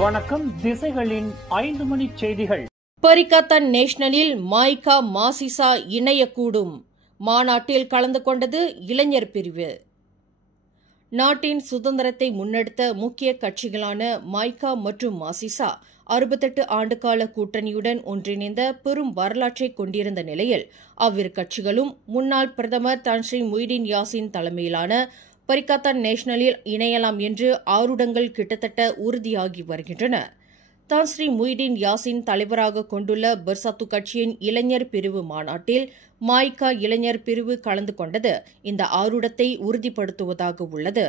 வணக்கம். திசைகளின் 5 மணி செய்திகள். பரிகத்தன் நேஷனலில் மாய்கா மாசிசா இணையக்கூடும். மாநாட்டில் கலந்து கொண்டது இளைஞர் பிரிவு. நாட்டின் சுதந்திரத்தை முன்னெடுத்த முக்கிய கட்சிகளான மாய்கா மற்றும் மாசிசா 68 ஆண்டுகால கூட்டணியுடன் ஒன்றிணைந்த பெரும் வரலாற்றை கொண்டிருந்த நிலையில் அவ்விரு கட்சிகளும் முன்னாள் பிரதமர் தான்ஸ்ரீ முய்தீன் யாசின் தலைமையிலான பரிகத்தன் நேஷனலில் இணையலாம் என்று ஆருடங்கள் கிட்டத்தட்ட உறுதியாகி வருகின்றன. தான்ஸ்ரீ முய்தீன் யாசின் தலைவராக கொண்டுள்ள பெர்சத்து கட்சியின் இளைஞர் பிரிவு மாநாட்டில் மாய்கா இளைஞர் பிரிவு கலந்து கொண்டது இந்த ஆருடத்தை உறுதிப்படுத்துவதாக உள்ளது.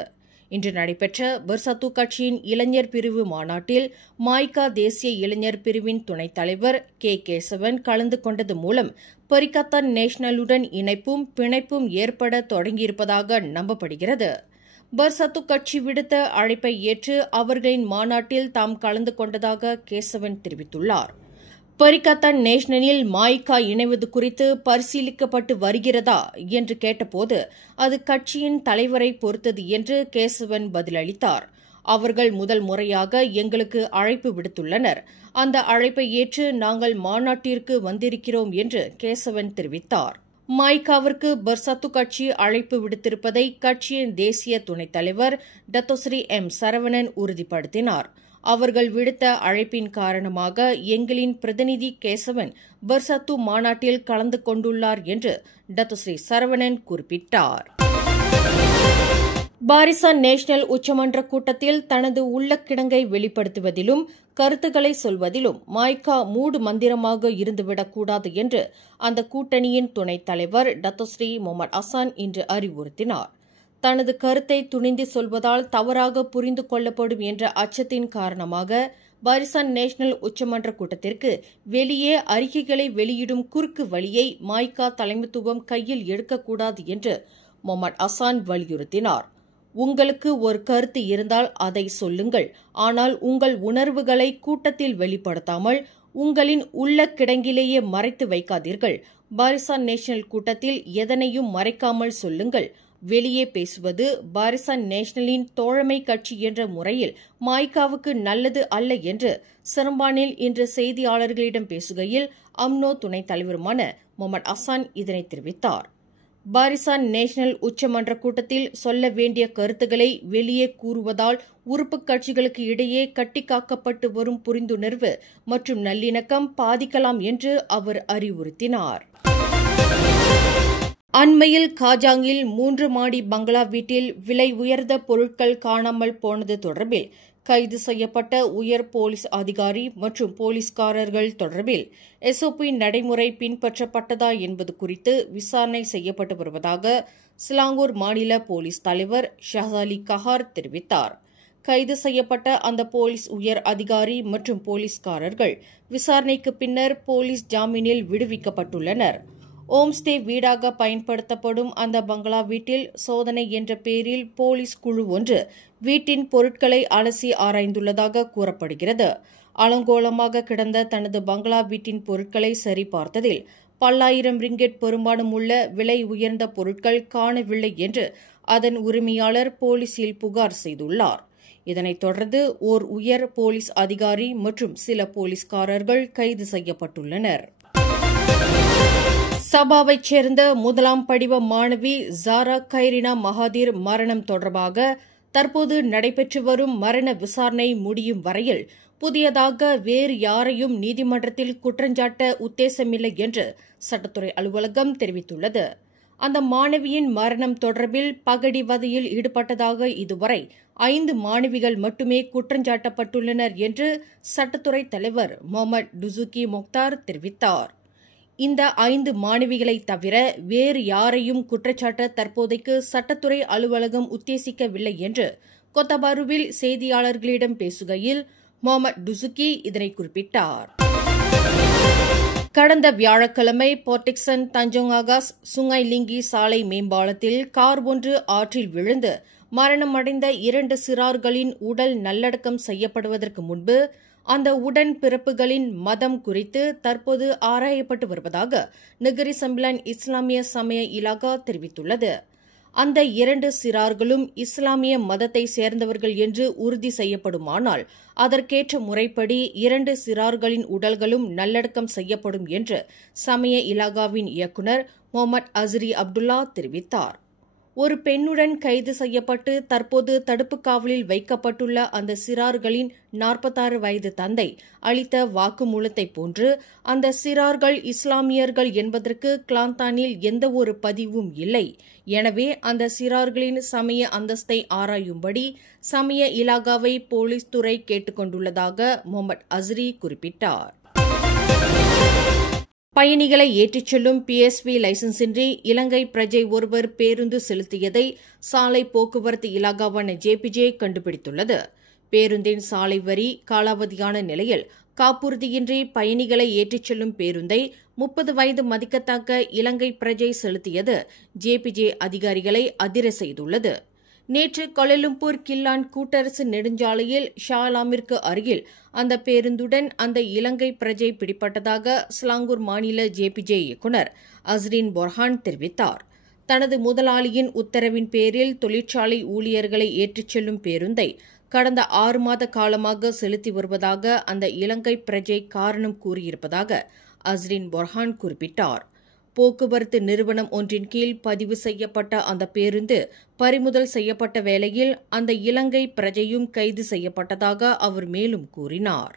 இன்று நடைபெற்ற பெர்சத்து கட்சியின் இளைஞர் பிரிவு மாநாட்டில் மாய்கா தேசிய இளைஞர் பிரிவின் துணைத் தலைவர் கே. கேசவன் கலந்து கொண்டது மூலம் பரிகத்தன் நேஷனலுடன் இணைப்பும் பிணைப்பும் ஏற்பட தொடங்கியிருப்பதாக நம்பப்படுகிறது. பெர்சத்து கட்சி விடுத்த அழைப்பை ஏற்று அவர்களின் மாநாட்டில் தாம் கலந்து கொண்டதாக கேசவன் தெரிவித்துள்ளார். பரிகத்தன் நேஷனலில் மாய்கா இணைவது குறித்து பரிசீலிக்கப்பட்டு வருகிறதா என்று கேட்டபோது அது கட்சியின் தலைவரை பொறுத்தது என்று கேசவன் பதிலளித்தார். அவர்கள் முதல் முறையாக எங்களுக்கு அழைப்பு விடுத்துள்ளனர். அந்த அழைப்பை ஏற்று நாங்கள் மாநாட்டிற்கு வந்திருக்கிறோம் என்று கேசவன் தெரிவித்தார். மாய்காவிற்கு பெர்சத்து கட்சி அழைப்பு விடுத்திருப்பதை கட்சியின் தேசிய துணைத் தலைவர் டத்தோஸ்ரீ எம். சரவணன் உறுதிப்படுத்தினார். அவர்கள் விடுத்த அழைப்பின் காரணமாக எங்களின் பிரதிநிதி கேசவன் பெர்சத்து மாநாட்டில் கலந்து கொண்டுள்ளார் என்று டத்தோஸ்ரீ சரவணன் குறிப்பிட்டார். பாரிசான் நேஷனல் உச்சமன்ற கூட்டத்தில் தனது உள்ளக்கிடங்கை வெளிப்படுத்துவதிலும் கருத்துக்களை சொல்வதிலும் மாய்கா மூடு மந்திரமாக இருந்துவிடக்கூடாது என்று அந்த கூட்டணியின் துணைத் தலைவர் டத்தோஸ்ரீ முகமது அசான் இன்று அறிவுறுத்தினார். தனது கருத்தை துணிந்து சொல்வதால் தவறாக புரிந்து கொள்ளப்படும் என்ற அச்சத்தின் காரணமாக பாரிசான் நேஷனல் உச்சமன்ற கூட்டத்திற்கு வெளியே அறிக்கைகளை வெளியிடும் குறுக்கு வழியை மாய்கா தலைமைத்துவம் கையில் எடுக்கக்கூடாது என்று முகமது அசான் வலியுறுத்தினார். உங்களுக்கு ஒரு கருத்து இருந்தால் அதை சொல்லுங்கள். ஆனால் உங்கள் உணர்வுகளை கூட்டத்தில் வெளிப்படுத்தாமல் உங்களின் உள்ள கிடங்கிலேயே மறைத்து வைக்காதீர்கள். பாரிசான் நேஷனல் கூட்டத்தில் எதனையும் மறைக்காமல் சொல்லுங்கள். வெளியே பேசுவது பாரிசான் நேஷனலின் தோழமை கட்சி என்ற முறையில் மாய்காவுக்கு நல்லது அல்ல என்று சிரம்பானில் இன்று செய்தியாளர்களிடம் பேசுகையில் அம்னோ துணைத் தலைவருமான முகமது அசான் இதனை தெரிவித்தார். பாரிசான் நேஷனல் உச்சமன்ற கூட்டத்தில் சொல்ல வேண்டிய கருத்துக்களை வெளியே கூறுவதால் உறுப்பு கட்சிகளுக்கு இடையே கட்டிக்காக்கப்பட்டு வரும் புரிந்துணர்வு மற்றும் நல்லிணக்கம் பாதிக்கலாம் என்று அவர் அறிவுறுத்தினார். அண்மையில் காஜாங்கில் 3 மாடி பங்களா வீட்டில் விலை உயர்ந்த பொருட்கள் காணாமல் போனது தொடர்பில் கைது செய்யப்பட்ட உயர் போலீஸ் அதிகாரி மற்றும் போலீஸ்காரர்கள் தொடர்பில் எஸ்ஓபி நடைமுறை பின்பற்றப்பட்டதா என்பது குறித்து விசாரணை செய்யப்பட்டு வருவதாக சிலாங்கூர் மாநில போலீஸ் தலைவர் ஷஹாலி கஹார் தெரிவித்தார். கைது செய்யப்பட்ட அந்த போலீஸ் உயர் அதிகாரி மற்றும் போலீஸ்காரர்கள் விசாரணைக்கு பின்னர் போலீஸ் ஜாமீனில் விடுவிக்கப்பட்டுள்ளனர். ஓம்ஸ்டே வீடாக பயன்படுத்தப்படும் அந்த பங்களா வீட்டில் சோதனை என்ற பெயரில் போலீஸ் குழு ஒன்று வீட்டின் பொருட்களை அலசி ஆராய்ந்துள்ளதாக கூறப்படுகிறது. அலங்கோலமாக கிடந்த தனது பங்களா வீட்டின் பொருட்களை சரிபார்த்ததில் பல்லாயிரம் ரிங்கெட் பெரும்பாலும் உள்ள விலை உயர்ந்த பொருட்கள் காணவில்லை என்று அதன் உரிமையாளர் போலீசில் புகார் செய்துள்ளார். இதனைத் தொடர்ந்து ஓர் உயர் போலீஸ் அதிகாரி மற்றும் சில போலீஸ்காரர்கள் கைது செய்யப்பட்டுள்ளனர். சபாவைச் சேர்ந்த 1ஆம் படிவ மாணவி ஜாரா கைரினா மகாதீர் மரணம் தொடர்பாக தற்போது நடைபெற்று வரும் மரண விசாரணை முடியும் வரையில் புதியதாக வேறு யாரையும் நீதிமன்றத்தில் குற்றஞ்சாட்ட உத்தேசமில்லை என்று சட்டத்துறை அலுவலகம் தெரிவித்துள்ளது. அந்த மாணவியின் மரணம் தொடர்பில் பகடிவதையில் ஈடுபட்டதாக இதுவரை 5 மாணவிகள் மட்டுமே குற்றஞ்சாட்டப்பட்டுள்ளனர் என்று சட்டத்துறை தலைவர் முகமது டுசுகி மொக்தார் தெரிவித்தார். இந்த 5 மாணவிகளை தவிர வேறு யாரையும் குற்றச்சாட்ட தற்போதைக்கு சட்டத்துறை அலுவலகம் உத்தேசிக்கவில்லை என்று கொத்தபாருவில் செய்தியாளர்களிடம் பேசுகையில் முகமது டுசுகி இதனை குறிப்பிட்டார். கடந்த வியாழக்கிழமை போர்டிக்சன் தஞ்சோங்காகாஸ் சுங்கைலிங்கி சாலை மேம்பாலத்தில் கார் ஒன்று ஆற்றில் விழுந்து மரணமடைந்த 2 சிறார்களின் உடல் நல்லடக்கம் செய்யப்படுவதற்கு முன்பு அந்த உடன்பிறப்புகளின் மதம் குறித்து தற்போது ஆராயப்பட்டு வருவதாக நெகிரி சம்பிலான் இஸ்லாமிய சமய இலாகா தெரிவித்துள்ளது. அந்த 2 சிறார்களும் இஸ்லாமிய மதத்தை சேர்ந்தவர்கள் என்று உறுதி செய்யப்படுமானால் அதற்கேற்ற முறைப்படி 2 சிறார்களின் உடல்களும் நல்லடக்கம் செய்யப்படும் என்று சமய இலாகாவின் இயக்குநர் முகமது அஸ்ரி அப்துல்லா தெரிவித்தார். ஒரு பெண்ணுடன் கைது செய்யப்பட்டு தற்போது தடுப்பு காவலில் வைக்கப்பட்டுள்ள அந்த சிறார்களின் 46 வயது தந்தை அளித்த வாக்குமூலத்தை போன்று அந்த சிறார்கள் இஸ்லாமியர்கள் என்பதற்கு கிளாந்தானில் எந்தவொரு பதிவும் இல்லை. எனவே அந்த சிறார்களின் சமய அந்தஸ்தை ஆராயும்படி சமய இலாகாவை போலீஸ் துறை கேட்டுக் கொண்டுள்ளதாக முகமது அஸ்ரி குறிப்பிட்டார். பயணிகளை ஏற்றிச் செல்லும் PSV லைசன்ஸின்றி இலங்கை பிரஜை ஒருவர் பேருந்து செலுத்தியதை சாலை போக்குவரத்து இலாகாவான JPJ கண்டுபிடித்துள்ளது. பேருந்தின் சாலை வரி காலாவதியான நிலையில் காப்புறுதியின்றி பயணிகளை ஏற்றிச் செல்லும் பேருந்தை 30 வயது மதிக்கத்தக்க இலங்கை பிரஜை செலுத்தியது JPJ அதிகாரிகளை அதிர செய்துள்ளது. நேற்று கோலாலம்பூர் கில்லான் கூட்டரசு நெடுஞ்சாலையில் ஷாலாமிற்கு அருகில் அந்த பேருந்துடன் அந்த இலங்கை பிரஜை பிடிபட்டதாக ஸ்லாங்கூர் மாநில JPJ இயக்குநர் அஸ்ரின் பொர்ஹான் தெரிவித்தார். தனது முதலாளியின் உத்தரவின் பேரில் தொழிற்சாலை ஊழியர்களை ஏற்றிச் செல்லும் பேருந்தை கடந்த 6 மாத காலமாக செலுத்தி வருவதாக அந்த இலங்கை பிரஜை காரணம் கூறியிருப்பதாக அஸ்ரின் பொர்ஹான் குறிப்பிட்டார். போக்குவரத்து நிறுவனம் ஒன்றின் கீழ் பதிவு செய்யப்பட்ட அந்த பேருந்து பறிமுதல் செய்யப்பட்ட வேளையில் அந்த இலங்கை பிரஜையும் கைது செய்யப்பட்டதாக அவர் மேலும் கூறினார்.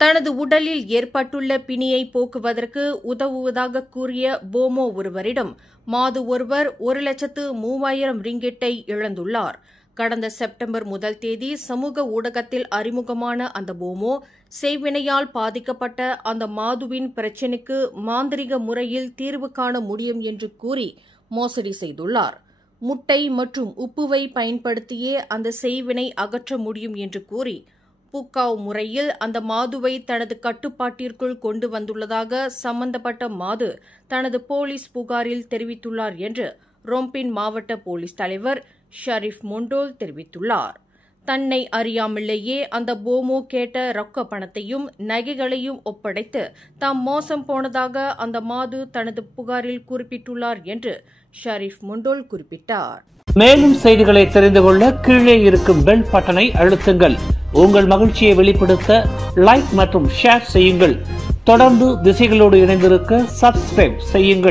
தனது உடலில் ஏற்பட்டுள்ள பிணியை போக்குவதற்கு உதவுவதாக கூறிய போமோ ஒருவரிடம் மாது ஒருவர் 1,03,000 ரிங்கிட்டை இழந்துள்ளார். கடந்த செப்டம்பர் 1 தேதி சமூக ஊடகத்தில் அறிமுகமான அந்த போமோ செய்வினையால் பாதிக்கப்பட்ட அந்த மாதுவின் பிரச்சினைக்கு மாந்திரிக முறையில் தீர்வு காண முடியும் என்று கூறி மோசடி செய்துள்ளார். முட்டை மற்றும் உப்புவை பயன்படுத்தியே அந்த செய்வினை அகற்ற முடியும் என்று கூறி பூக்காவ் முறையில் அந்த மாதுவை தனது கட்டுப்பாட்டிற்குள் கொண்டு வந்துள்ளதாக சம்பந்தப்பட்ட மாது தனது போலீஸ் புகாரில் தெரிவித்துள்ளார் என்று ரொம்பின் மாவட்ட போலீஸ் தலைவர் ஷரீப் மொண்டோல் தெரிவித்துள்ளார். தன்னை அறியாமலேயே அந்த போமோ கேட்ட ரொக்க பணத்தையும் நகைகளையும் ஒப்படைத்து தாம் மோசம் போனதாக அந்த மாது தனது புகாரில் குறிப்பிட்டுள்ளார் என்று ஷரீப் மொண்டோல் குறிப்பிட்டார். மேலும் செய்திகளை தெரிந்து கொள்ள கீழே இருக்கும் பெல் பட்டனை அழுத்துங்கள். உங்கள் மகிழ்ச்சியை வெளிப்படுத்த லைக் மற்றும் ஷேர் செய்யுங்கள். தொடர்ந்து திசைகளோடு இணைந்திருக்க சப்ஸ்கிரைப் செய்யுங்கள்.